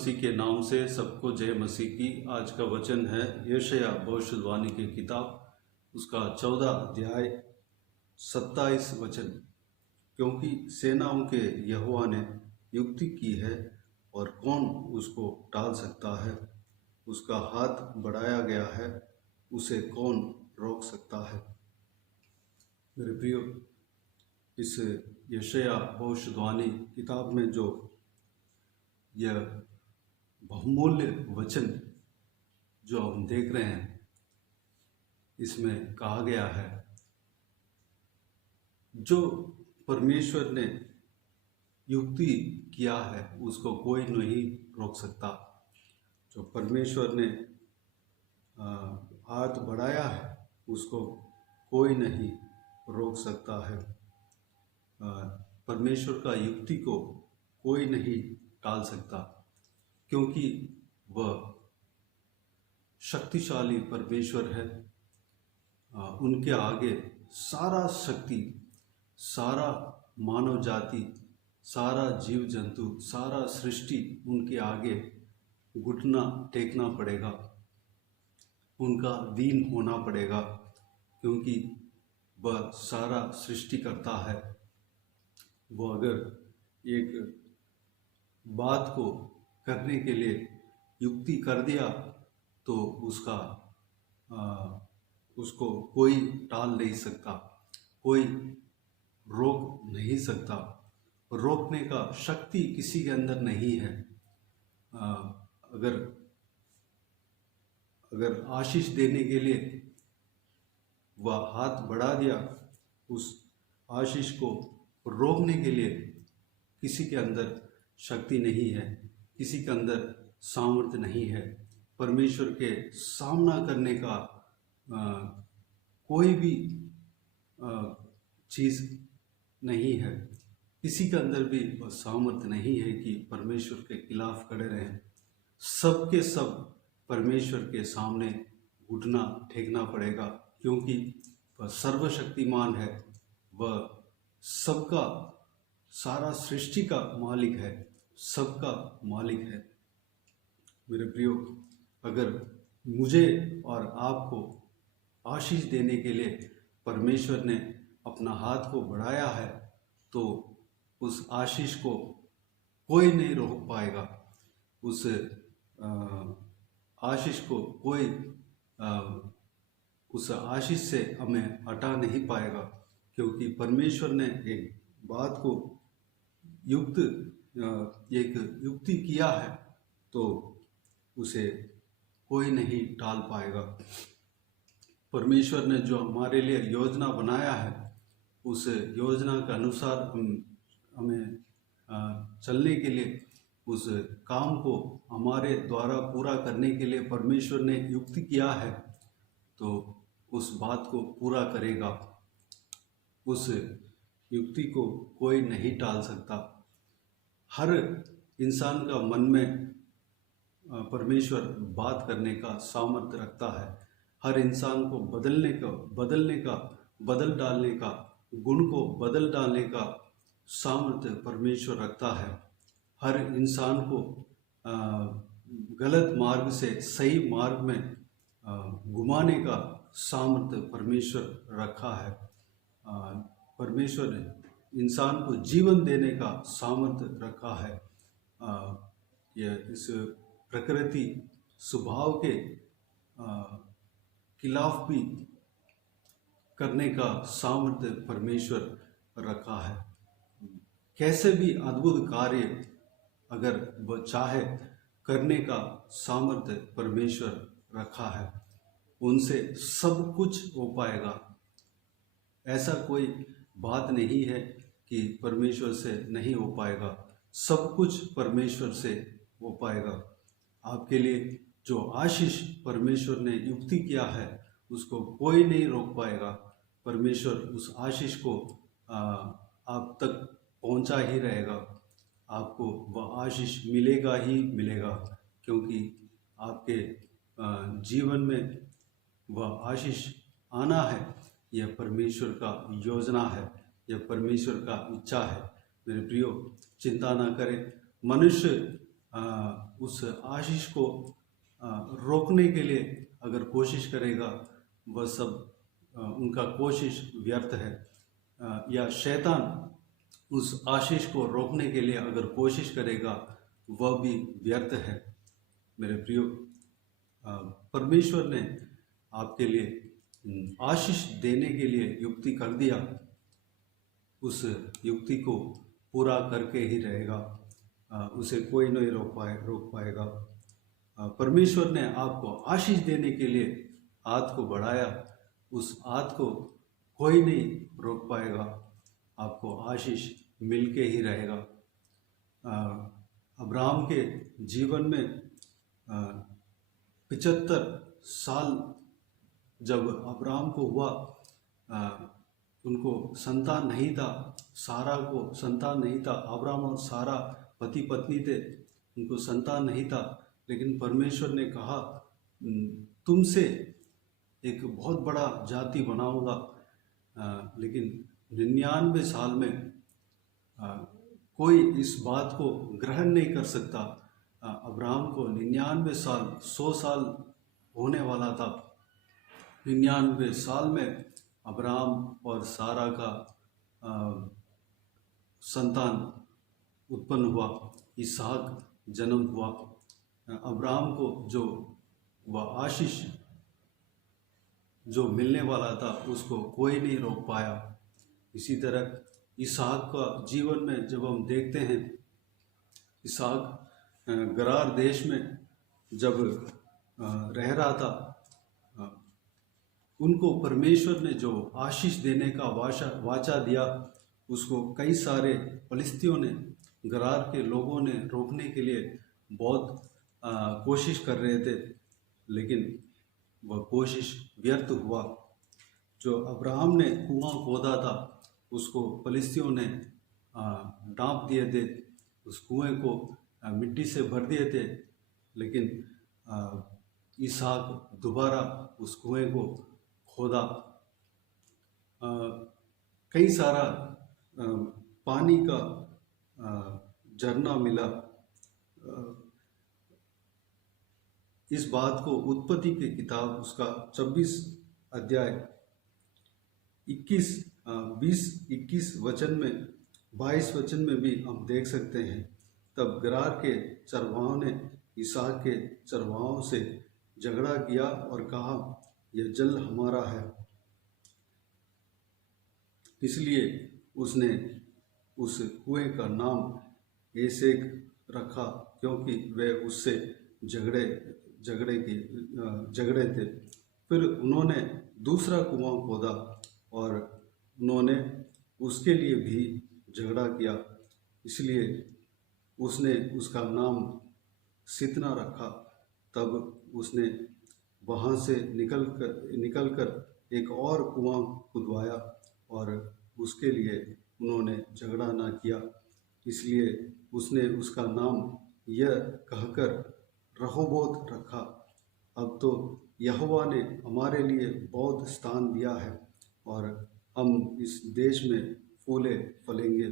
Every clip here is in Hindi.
मसीह के नाम से सबको जय मसीह की। आज का वचन है यशायाह भविष्यवाणी की किताब, उसका 14 अध्याय 27 वचन। क्योंकि सेनाओं के यहोवा ने युक्ति की है और कौन उसको टाल सकता है। उसका हाथ बढ़ाया गया है, उसे कौन रोक सकता है। मेरे प्रियो, इस यशायाह भविष्यवाणी किताब में जो यह बहुमूल्य वचन जो हम देख रहे हैं, इसमें कहा गया है जो परमेश्वर ने युक्ति किया है उसको कोई नहीं रोक सकता। जो परमेश्वर ने हाथ बढ़ाया है उसको कोई नहीं रोक सकता है। परमेश्वर का युक्ति को कोई नहीं टाल सकता, क्योंकि वह शक्तिशाली परमेश्वर है। उनके आगे सारा शक्ति, सारा मानव जाति, सारा जीव जंतु, सारा सृष्टि उनके आगे घुटना टेकना पड़ेगा, उनका दीन होना पड़ेगा, क्योंकि वह सारा सृष्टि करता है। वो अगर एक बात को करने के लिए युक्ति कर दिया तो उसको कोई टाल नहीं सकता, कोई रोक नहीं सकता। रोकने का शक्ति किसी के अंदर नहीं है। अगर आशीष देने के लिए वह हाथ बढ़ा दिया, उस आशीष को रोकने के लिए किसी के अंदर शक्ति नहीं है, किसी के अंदर सामर्थ्य नहीं है। परमेश्वर के सामना करने का कोई भी चीज़ नहीं है। किसी के अंदर भी वह सामर्थ्य नहीं है कि परमेश्वर के खिलाफ खड़े रहें। सब के सब परमेश्वर के सामने घुटना टेकना पड़ेगा, क्योंकि वह सर्वशक्तिमान है। वह सबका, सारा सृष्टि का मालिक है, सबका मालिक है। मेरे प्रियो, अगर मुझे और आपको आशीष देने के लिए परमेश्वर ने अपना हाथ को बढ़ाया है, तो उस आशीष को कोई नहीं रोक पाएगा। उस आशीष को कोई उस आशीष से हमें हटा नहीं पाएगा, क्योंकि परमेश्वर ने एक बात को एक युक्ति किया है तो उसे कोई नहीं टाल पाएगा। परमेश्वर ने जो हमारे लिए योजना बनाया है, उस योजना के अनुसार हमें चलने के लिए, उस काम को हमारे द्वारा पूरा करने के लिए परमेश्वर ने युक्ति किया है, तो उस बात को पूरा करेगा। उस युक्ति को कोई नहीं टाल सकता। हर इंसान का मन में परमेश्वर बात करने का सामर्थ्य रखता है। हर इंसान को बदल डालने का, गुण को बदल डालने का सामर्थ्य परमेश्वर रखता है। हर इंसान को गलत मार्ग से सही मार्ग में घुमाने का सामर्थ्य परमेश्वर रखा है। परमेश्वर ने इंसान को जीवन देने का सामर्थ्य रखा है। यह इस प्रकृति स्वभाव के खिलाफ भी करने का सामर्थ्य परमेश्वर रखा है। कैसे भी अद्भुत कार्य अगर वह चाहे करने का सामर्थ्य परमेश्वर रखा है, उनसे सब कुछ हो पाएगा। ऐसा कोई बात नहीं है कि परमेश्वर से नहीं हो पाएगा। सब कुछ परमेश्वर से हो पाएगा। आपके लिए जो आशीष परमेश्वर ने युक्ति किया है, उसको कोई नहीं रोक पाएगा। परमेश्वर उस आशीष को आप तक पहुंचा ही रहेगा। आपको वह आशीष मिलेगा ही मिलेगा, क्योंकि आपके जीवन में वह आशीष आना है। यह परमेश्वर का योजना है, यह परमेश्वर का इच्छा है। मेरे प्रियो, चिंता ना करें। मनुष्य उस आशीष को रोकने के लिए अगर कोशिश करेगा, वह सब उनका कोशिश व्यर्थ है। या शैतान उस आशीष को रोकने के लिए अगर कोशिश करेगा, वह भी व्यर्थ है। मेरे प्रियो, परमेश्वर ने आपके लिए आशीष देने के लिए युक्ति कर दिया, उस युक्ति को पूरा करके ही रहेगा, उसे कोई नहीं रोक पाएगा। परमेश्वर ने आपको आशीष देने के लिए हाथ को बढ़ाया, उस हाथ को कोई नहीं रोक पाएगा, आपको आशीष मिलके ही रहेगा। अब्राहम के जीवन में 75 साल जब अब्राहम को हुआ, उनको संतान नहीं था, सारा को संतान नहीं था। अब्राहम और सारा पति पत्नी थे, उनको संतान नहीं था, लेकिन परमेश्वर ने कहा तुमसे एक बहुत बड़ा जाति बनाऊंगा। लेकिन 99 साल में कोई इस बात को ग्रहण नहीं कर सकता। अब्राहम को 99 साल, 100 साल होने वाला था। 99 साल में अब्राहम और सारा का संतान उत्पन्न हुआ, इसहाक जन्म हुआ। अब्राहम को जो वह आशीष जो मिलने वाला था, उसको कोई नहीं रोक पाया। इसी तरह इसहाक का जीवन में जब हम देखते हैं, इसहाक गरार देश में जब रह रहा था, उनको परमेश्वर ने जो आशीष देने का वाचा दिया, उसको कई सारे फलिस्तियों ने, गरार के लोगों ने रोकने के लिए बहुत कोशिश कर रहे थे, लेकिन वह कोशिश व्यर्थ हुआ। जो अब्राहम ने कुआं खोदा था, उसको फलिस्तियों ने ढांप दिए थे, उस कुएं को मिट्टी से भर दिए थे, लेकिन इसहाक दोबारा उस कुएं को खोदा। कई सारा पानी का झरना मिला। इस बात को उत्पत्ति की किताब उसका 26 अध्याय 20-21 वचन में, 22 वचन में भी हम देख सकते हैं। तब गरार के चरवाहों ने इसहाक के चरवाहों से झगड़ा किया और कहा, यह जल हमारा है। इसलिए उसने उस कुएं का नाम एसेक रखा, क्योंकि वे उससे झगड़े थे। फिर उन्होंने दूसरा कुआं खोदा और उन्होंने उसके लिए भी झगड़ा किया, इसलिए उसने उसका नाम सितना रखा। तब उसने वहाँ से निकलकर एक और कुआं खुदवाया और उसके लिए उन्होंने झगड़ा ना किया, इसलिए उसने उसका नाम यह कहकर रहोबोत रखा। अब तो यहोवा ने हमारे लिए बहुत स्थान दिया है और हम इस देश में फूले फलेंगे।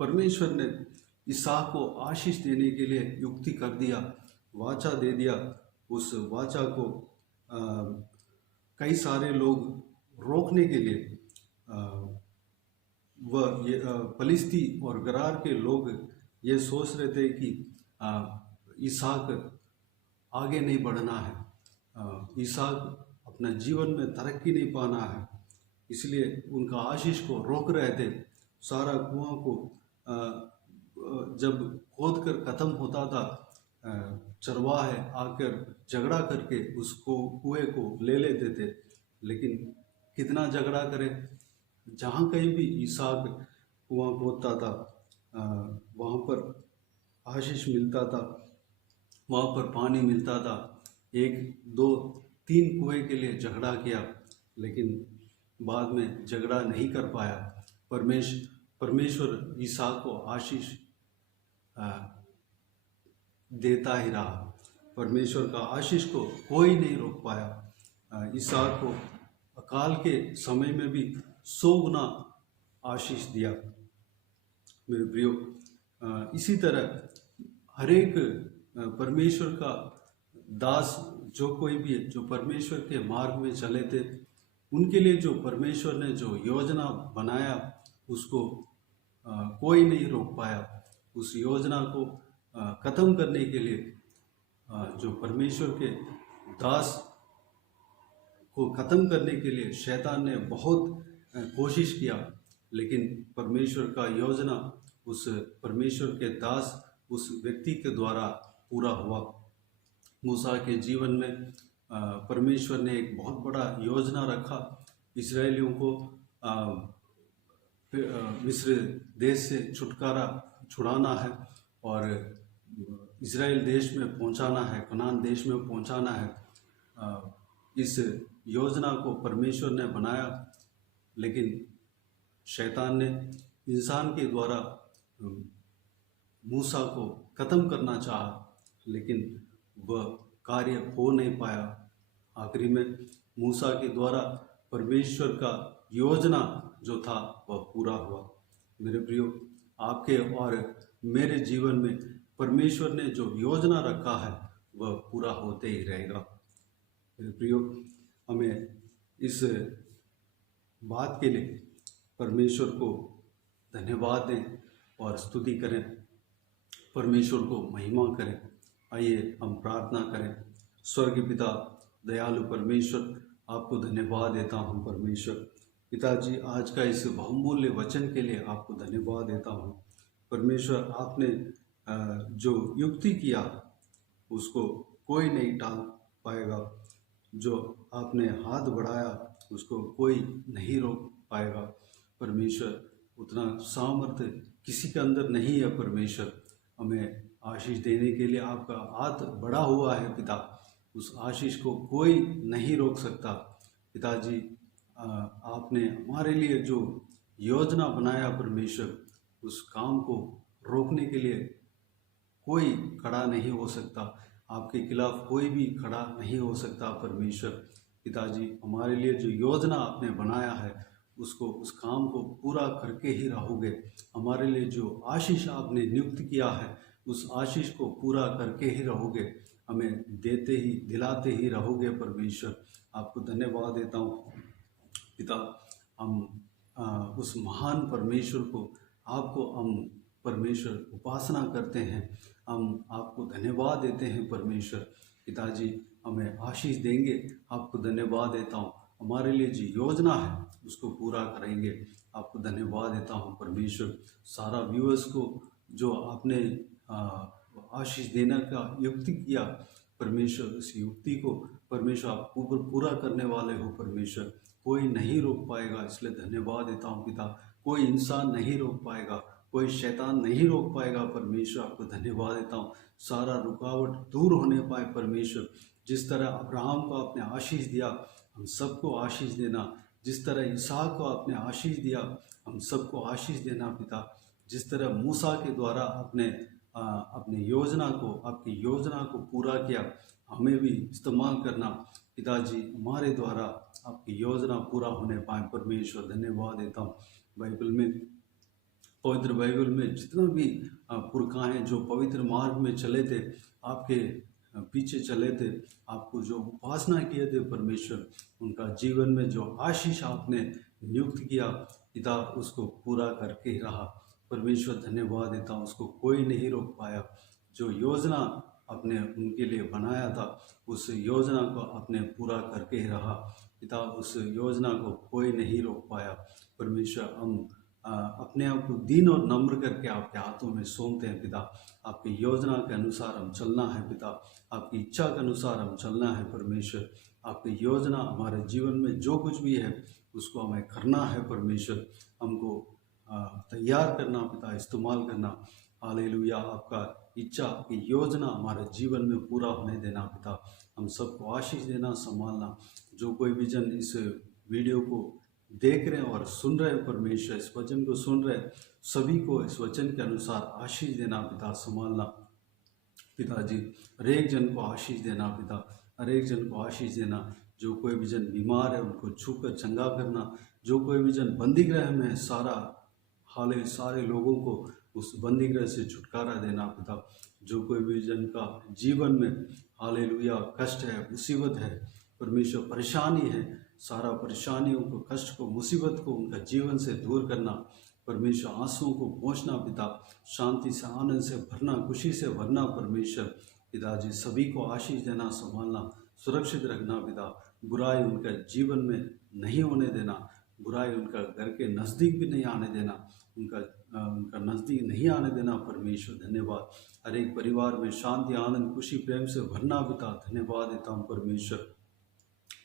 परमेश्वर ने इसहाक को आशीष देने के लिए युक्ति कर दिया, वाचा दे दिया। उस वाचा को कई सारे लोग रोकने के लिए, फलिस्ती और गरार के लोग ये सोच रहे थे कि इसहाक आगे नहीं बढ़ना है, इसहाक अपना जीवन में तरक्की नहीं पाना है, इसलिए उनका आशीष को रोक रहे थे। सारा कुआं को जब खोद कर ख़त्म होता था, चरवाहे आकर झगड़ा करके उसको कुएं को ले लेते थे। लेकिन कितना झगड़ा करें, जहाँ कहीं भी इसहाक कुआं खोदता था, वहाँ पर आशीष मिलता था, वहाँ पर पानी मिलता था। 1, 2, 3 कुएं के लिए झगड़ा किया, लेकिन बाद में झगड़ा नहीं कर पाया। परमेश्वर इसहाक को आशीष देता ही रहा। परमेश्वर का आशीष को कोई नहीं रोक पाया। इसहाक को अकाल के समय में भी 100 गुना आशीष दिया। मेरे प्रियो, इसी तरह हर एक परमेश्वर का दास जो कोई भी है, जो परमेश्वर के मार्ग में चले थे, उनके लिए जो परमेश्वर ने जो योजना बनाया उसको कोई नहीं रोक पाया। उस योजना को ख़त्म करने के लिए जो परमेश्वर के दास को ख़त्म करने के लिए शैतान ने बहुत कोशिश किया, लेकिन परमेश्वर का योजना उस परमेश्वर के दास उस व्यक्ति के द्वारा पूरा हुआ। मूसा के जीवन में परमेश्वर ने एक बहुत बड़ा योजना रखा। इस्राएलियों को मिस्र देश से छुड़ाना है और इज़राइल देश में पहुंचाना है, कनान देश में पहुंचाना है। इस योजना को परमेश्वर ने बनाया, लेकिन शैतान ने इंसान के द्वारा मूसा को ख़त्म करना चाहा, लेकिन वह कार्य हो नहीं पाया। आखिरी में मूसा के द्वारा परमेश्वर का योजना जो था वह पूरा हुआ। मेरे प्रियो, आपके और मेरे जीवन में परमेश्वर ने जो योजना रखा है वह पूरा होते ही रहेगा। मेरे प्रियो, हमें इस बात के लिए परमेश्वर को धन्यवाद दें और स्तुति करें, परमेश्वर को महिमा करें। आइए हम प्रार्थना करें। स्वर्गीय पिता, दयालु परमेश्वर, आपको धन्यवाद देता हूँ। परमेश्वर पिताजी, आज का इस बहुमूल्य वचन के लिए आपको धन्यवाद देता हूँ। परमेश्वर, आपने जो युक्ति किया उसको कोई नहीं टाल पाएगा। जो आपने हाथ बढ़ाया उसको कोई नहीं रोक पाएगा। परमेश्वर, उतना सामर्थ्य किसी के अंदर नहीं है। परमेश्वर, हमें आशीष देने के लिए आपका हाथ बढ़ा हुआ है पिता। उस आशीष को कोई नहीं रोक सकता। पिताजी, आपने हमारे लिए जो योजना बनाया परमेश्वर, उस काम को रोकने के लिए कोई खड़ा नहीं हो सकता। आपके खिलाफ कोई भी खड़ा नहीं हो सकता। परमेश्वर पिताजी, हमारे लिए जो योजना आपने बनाया है उसको, उस काम को पूरा करके ही रहोगे। हमारे लिए जो आशीष आपने नियुक्त किया है उस आशीष को पूरा करके ही रहोगे। हमें देते ही दिलाते ही रहोगे। परमेश्वर, आपको धन्यवाद देता हूँ पिता। हम उस महान परमेश्वर को, आपको हम परमेश्वर उपासना करते हैं। हम आपको धन्यवाद देते हैं परमेश्वर। पिताजी, हमें आशीष देंगे। आपको धन्यवाद देता हूँ। हमारे लिए जो योजना है उसको पूरा करेंगे। आपको धन्यवाद देता हूँ परमेश्वर। सारा व्यूअर्स को जो आपने आशीष देने का युक्ति किया परमेश्वर, उस युक्ति को परमेश्वर आप पूरा करने वाले हो। परमेश्वर, कोई नहीं रोक पाएगा, इसलिए धन्यवाद देता हूँ पिता। कोई इंसान नहीं रोक पाएगा, कोई शैतान नहीं रोक पाएगा। परमेश्वर, आपको धन्यवाद देता हूँ। सारा रुकावट दूर होने पाए परमेश्वर। जिस तरह अब्राहम को आपने आशीष दिया, हम सबको आशीष देना। जिस तरह इसहाक को आपने आशीष दिया, हम सबको आशीष देना पिता। जिस तरह मूसा के द्वारा आपने अपनी योजना को, आपकी योजना को पूरा किया, हमें भी इस्तेमाल करना पिताजी। हमारे द्वारा आपकी योजना पूरा होने पाए परमेश्वर, धन्यवाद देता हूँ। बाइबल में, पवित्र बाइबल में जितना भी पुरखा हैं जो पवित्र मार्ग में चले थे, आपके पीछे चले थे, आपको जो उपासना किए थे परमेश्वर, उनका जीवन में जो आशीष आपने नियुक्त किया पिता, उसको पूरा करके ही रहा। परमेश्वर, धन्यवाद देता हूँ। उसको कोई नहीं रोक पाया। जो योजना आपने उनके लिए बनाया था उस योजना को आपने पूरा करके ही रहा पिता। उस योजना को कोई नहीं रोक पाया। परमेश्वर, हम अपने आप को दीन और नम्र करके आपके हाथों में सौंपते हैं पिता। आपकी योजना के अनुसार हम चलना है पिता। आपकी इच्छा के अनुसार हम चलना है परमेश्वर। आपकी योजना हमारे जीवन में जो कुछ भी है उसको हमें करना है परमेश्वर। हमको तैयार करना पिता, इस्तेमाल करना। हालेलुया। आपका इच्छा, आपकी योजना हमारे जीवन में पूरा होने देना पिता। हम सबको आशीष देना, संभालना। जो कोई भी जन इस वीडियो को देख रहे हैं और सुन रहे हैं परमेश्वर, इस वचन को सुन रहे हैं, सभी को इस वचन के अनुसार आशीष देना पिता, संभालना पिताजी। हर एक जन को आशीष देना पिता, हर एक जन को आशीष देना। जो कोई भी जन बीमार है उनको छूकर चंगा करना। जो कोई भी जन बंदी गृह में, सारे लोगों को उस बंदी गृह से छुटकारा देना पिता। जो कोई भी जन का जीवन में हालेलुया कष्ट है, मुसीबत है, परमेश्वर परेशानी है, सारा परेशानियों को, कष्ट को, मुसीबत को उनका जीवन से दूर करना, परमेश्वर आंसुओं को पहुँचना पिता, शांति से, आनंद से भरना, खुशी से भरना परमेश्वर पिताजी, सभी को आशीष देना, संभालना, सुरक्षित रखना पिता, बुराई उनका जीवन में नहीं होने देना, बुराई उनका घर के नज़दीक भी नहीं आने देना, उनका नज़दीक नहीं आने देना परमेश्वर। धन्यवाद। हर एक परिवार में शांति, आनंद, खुशी, प्रेम से भरना पिता, धन्यवाद देता हूँ परमेश्वर।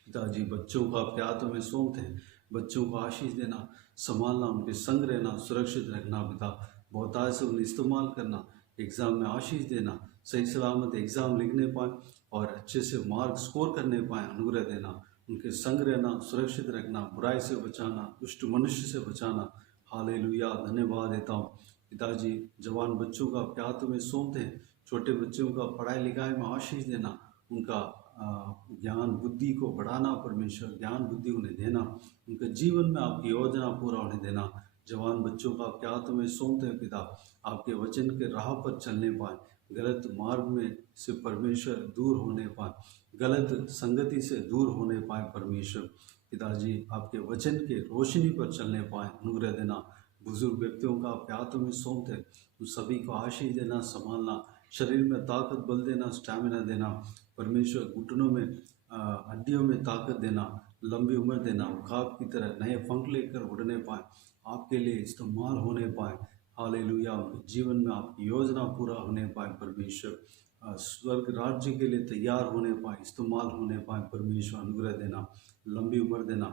पिताजी बच्चों को आपके हाथों में सौंपते हैं, बच्चों को आशीष देना, संभालना, उनके संग रहना, सुरक्षित रखना पिता, बहुतायत से उन्हें इस्तेमाल करना, एग्ज़ाम में आशीष देना, सही सलामत एग्ज़ाम लिखने पाए और अच्छे से मार्क स्कोर करने पाए, अनुग्रह देना, उनके संग रहना, सुरक्षित रखना, बुराई से बचाना, दुष्ट मनुष्य से बचाना। हालेलुया, धन्यवाद देता हूँ पिताजी। जवान बच्चों का आपके हाथों में सौंपते हैं, छोटे बच्चों का पढ़ाई लिखाई में आशीष देना, उनका ज्ञान बुद्धि को बढ़ाना परमेश्वर, ज्ञान बुद्धि उन्हें देना, उनके जीवन में आपकी योजना पूरा होने देना। जवान बच्चों का आपके हाथों में सौंपते हैं पिता, आपके वचन के राह पर चलने पाए, गलत मार्ग में से परमेश्वर दूर होने पाए, गलत संगति से दूर होने पाए परमेश्वर पिताजी, आपके वचन के रोशनी पर चलने पाए, अनुग्रह देना। बुजुर्ग व्यक्तियों का आपके हाथों में सौंपते हैं, उन सभी को आशीष देना, संभालना, शरीर में ताकत, बल देना, स्टैमिना देना परमेश्वर, घुटनों में हड्डियों में ताकत देना, लंबी उम्र देना, खाब की तरह नए पंख लेकर उड़ने पाए, आपके लिए इस्तेमाल होने पाए। हालेलुया, उनके जीवन में आपकी योजना पूरा होने पाए परमेश्वर, स्वर्ग राज्य के लिए तैयार होने पाए, इस्तेमाल होने पाए परमेश्वर, अनुग्रह देना, लंबी उम्र देना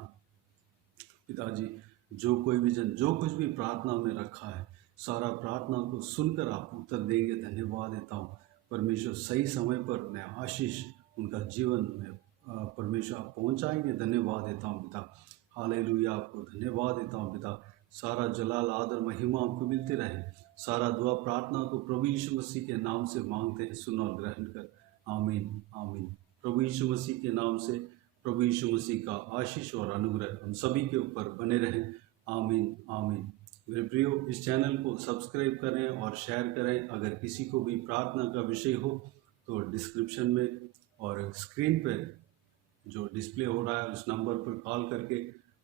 पिताजी। जो कोई भी जन जो कुछ भी प्रार्थना में रखा है, सारा प्रार्थना को सुनकर आप उत्तर देंगे, धन्यवाद देता हूँ परमेश्वर। सही समय पर मैं आशीष उनका जीवन में परमेश्वर आप पहुँचाएंगे, धन्यवाद देता हूँ पिता। हालेलुया, आपको धन्यवाद देता हूँ पिता। सारा जलाल, आदर, महिमा आपको मिलते रहे। सारा दुआ प्रार्थना को प्रभु यीशु मसीह के नाम से मांगते हैं, सुन और ग्रहण कर, आमीन आमीन। प्रभु यीशु मसीह के नाम से प्रभु यीशु मसीह का आशीष और अनुग्रह हम सभी के ऊपर बने रहें, आमीन आमीन। मेरे प्रियो, इस चैनल को सब्सक्राइब करें और शेयर करें। अगर किसी को भी प्रार्थना का विषय हो तो डिस्क्रिप्शन में और स्क्रीन पर जो डिस्प्ले हो रहा है उस नंबर पर कॉल करके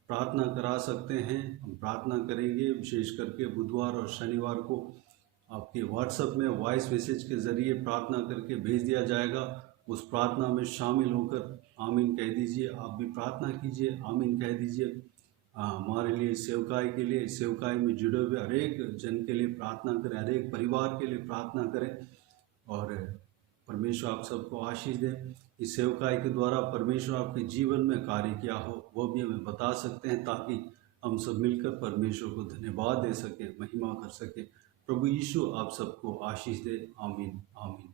प्रार्थना करा सकते हैं। हम प्रार्थना करेंगे, विशेष करके बुधवार और शनिवार को आपके व्हाट्सएप में वॉइस मैसेज के ज़रिए प्रार्थना करके भेज दिया जाएगा। उस प्रार्थना में शामिल होकर आमीन कह दीजिए, आप भी प्रार्थना कीजिए, आमीन कह दीजिए। हमारे लिए सेवकाई के लिए, सेवकाई में जुड़े हुए हर एक जन के लिए प्रार्थना करें, हर एक परिवार के लिए प्रार्थना करें और परमेश्वर आप सबको आशीष दे। इस सेवकाई के द्वारा परमेश्वर आपके जीवन में कार्य किया हो वो भी हमें बता सकते हैं, ताकि हम सब मिलकर परमेश्वर को धन्यवाद दे सकें, महिमा कर सकें। प्रभु यीशु आप सबको आशीष दे, आमीन आमीन।